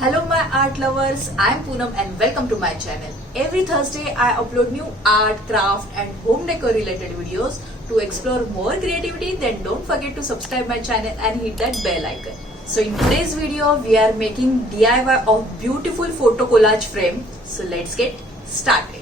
Hello my art lovers, I am Poonam and welcome to my channel. Every Thursday I upload new art, craft and home decor related videos. To explore more creativity, then don't forget to subscribe my channel and hit that bell icon. So in today's video we are making DIY of beautiful photo collage frame. So let's get started.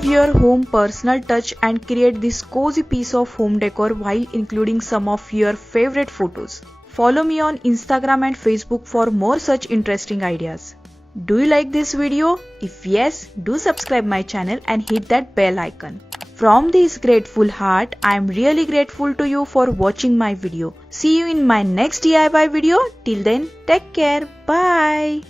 Give your home personal touch and create this cozy piece of home decor while including some of your favorite photos. Follow me on Instagram and Facebook for more such interesting ideas. Do you like this video? If yes, do subscribe my channel and hit that bell icon. From this grateful heart, I am really grateful to you for watching my video. See you in my next DIY video. Till then, take care. Bye.